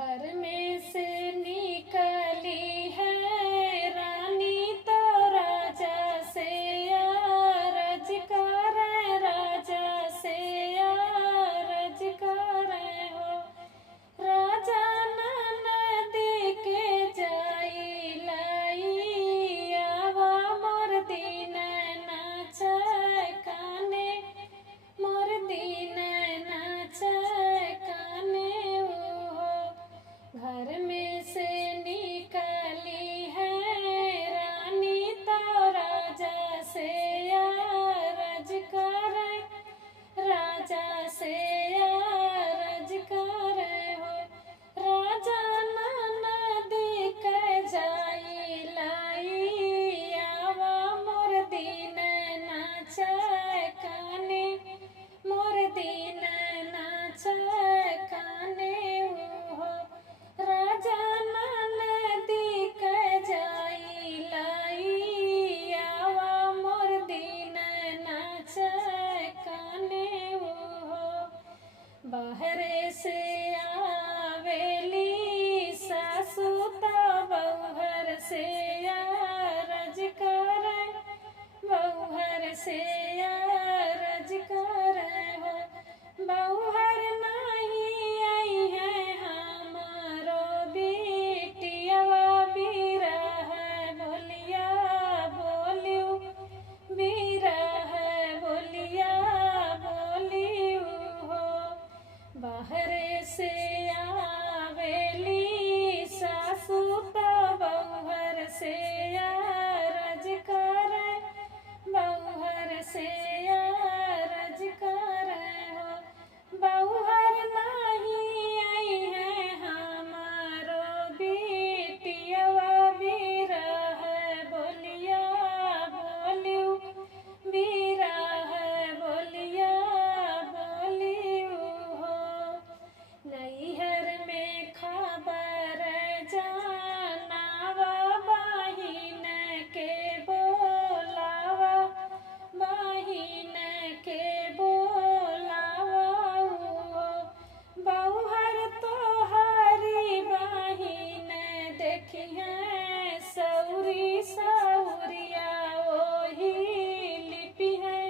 घर में से निकली है रानी तो राजा से अरज करे, राजा से अरज करे हो। राजा ननद के जाई लाई आवा मोर दीन नाच काने, मोर दीन नाच काने हो। घर में से निकली है रानी तो राजा से अरज करे, राजा से अरज करे हो। राजा ननद के जाई लाई आवा मोर दीन नाच काने, मोर दीन नाच काने हो। राजा ननद के जाई लाई आवा मोर दीन नाच काने हो। बाहरे से आवेली सासू तो बहूहर से अरज करे, बहूहर से अरज करे हो। बहूहर नहीं आई है हमारो बेटियावा बिरह बोलिया बोलियो, बिरह बोलिया बोलियो हो। बाहरे से आवेली सासू तो बहूहर से अरज करे, बहूहर से अरज करे हो। बहूहर नहीं आई है हमारो बेटियावा बिरह बोलिया बोलियो, बिरह बोलिया बोलियो हो। नैहर में खबर जानावा बहिन के बोलावा, बहिन के बोलावा हो। बहूहर तोहरी बहिन देखिए सौरी सौरिया ओही लिपि है,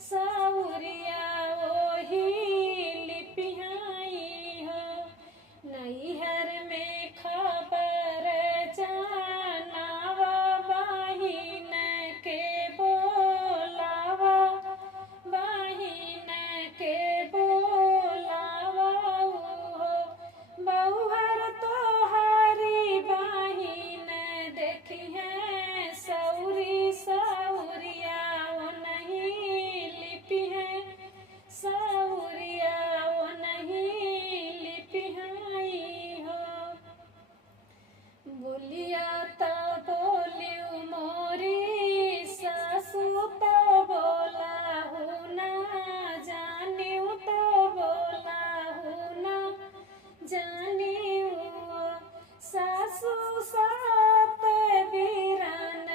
सौरिया ओही लिपि है हो। नैहर में खबर जानावा बहिन के बोलावा, बहिन के बोलावा हो। बहूहर तोहरी बहिन देखिए सौरी सौरिया ओ नहीं लिपि है, सौरिया ओ नहीं लिपि है हो। बोलिया तो बोलियो मोरी सासू तो बोला हो ना जानियो, तो बोला हो ना जानियो। सासू सात बीरन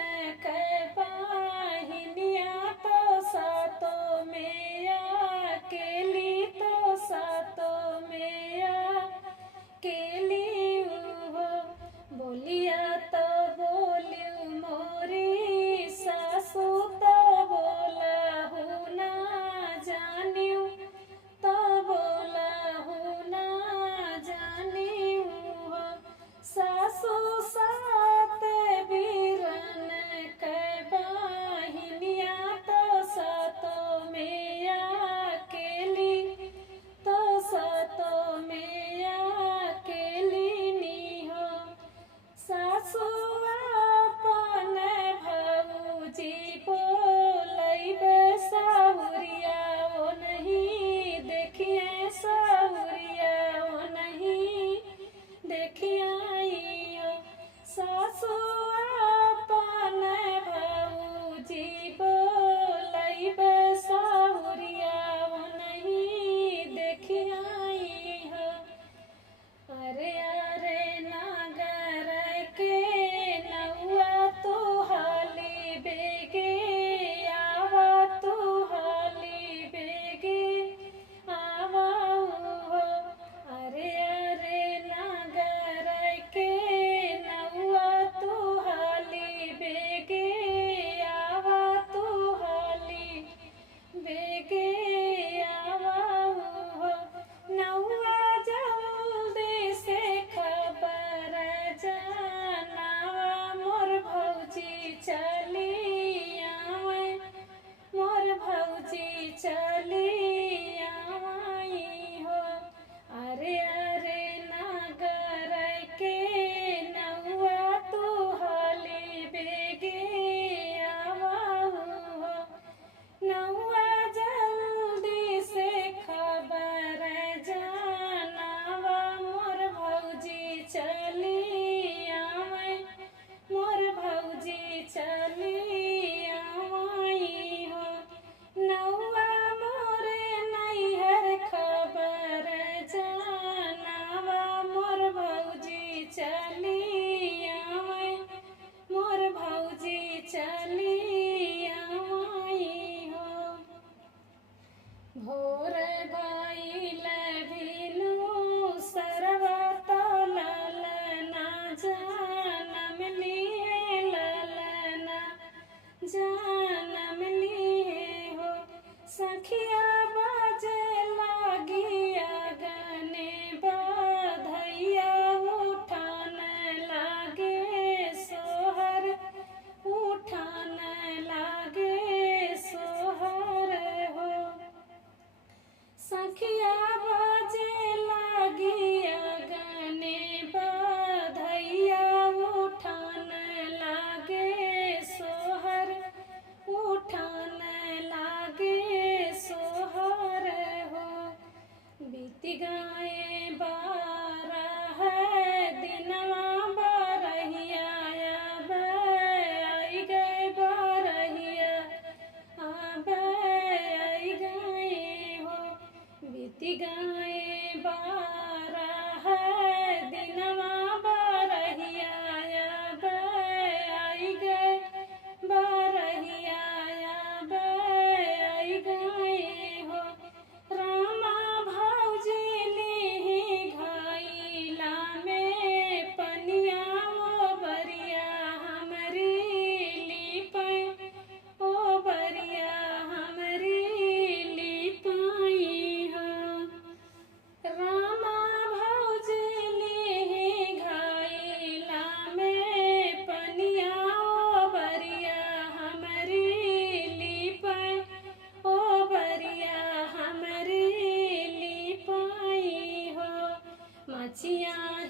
के बहिनिया तो सातों में अकेली, तो सातों में अकेली हो। बोलिया तो बोलियो मोरी सासू तो बोला हो ना जानियो, तो बोला हो ना जानियो हो। सासू सात बीरन के बहिनिया तो सातों में अकेली, तो सातों में अकेली नी हो। सासू अपन भौजी बोलैबे सौरिया ओ नहीं देखिए, सौरिया ओ नहीं देखिए। सासू अपन भौजी बोलैबे सौरिया ओ नहीं देखिए हो। अरे अरे नागर के नौआ तो हाली बेगे आवा, तो हाली बेगे आवा हो। अरे अरे ना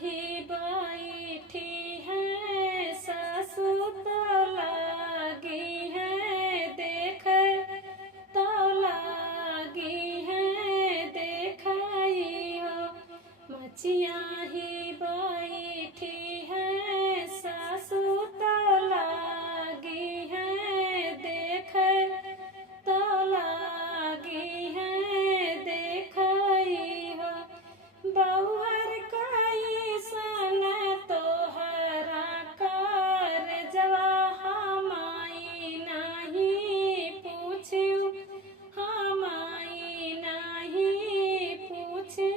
ही बैठी है, सासू तो लागी है देख, तो लागी है देखाई हो। मचिया ही बैठी है, सासू तो लागी है देख, तो लागी है देखाई हो। बहुहर काई सन तोहरा कार जवा, हमाई नहीं पूछू, हमाई नहीं पूछू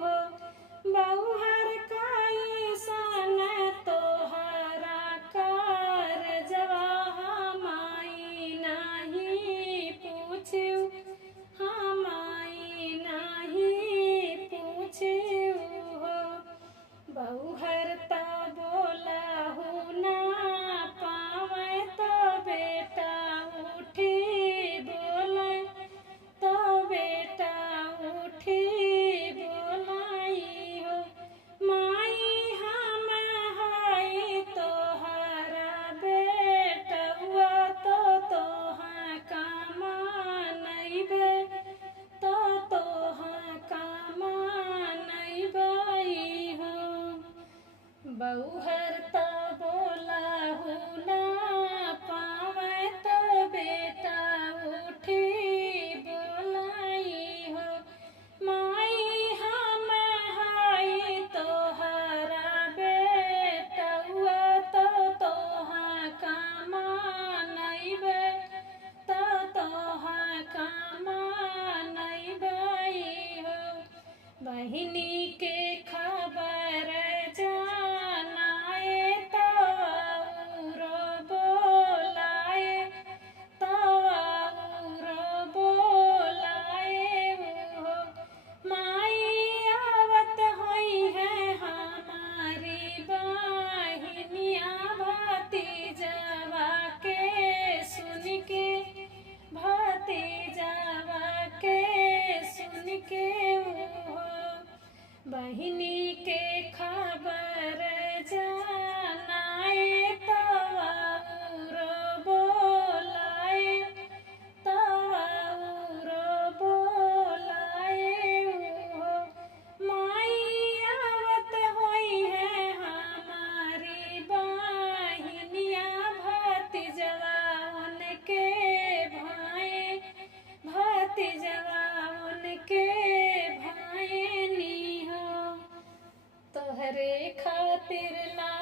हो। बहुहर काई सन तोहरा कार जवा, हमाई नहीं पूछू, हमाई नहीं पूछू हो। बहुहर तो बोला ना पावे, तो बेटा उठी बोले, तो बेटा उठी बोलाई हो। माई हम हाई तोहरा बेटवा, तो तोहाँ कामा नइबे, तो तोहाँ कामा नइबई हो। बहुहर तो बोला ना पावे, तो बेटा उठी बोलाई हो। माई हम हाई तोहरा बेटवा, तो तोहाँ कामा नइबे, तो तोहाँ कामा नइबई हो। बहिनी के खबर जानाए, तो और बोलाए, तो और बोलाए हो। माई आवत होई है हमारी बहिनिया, भतीजवा के सुन के, भतीजवा के सुन के हो। बहिनी के खबर जानाए, तो और बोलाए, तो और बोलाए हो। माई आवत होई है हमारी बहिनिया, भतीजवा उनके भाई, भतीजवा उनके भाईनी हो। तोहरे खातिर ला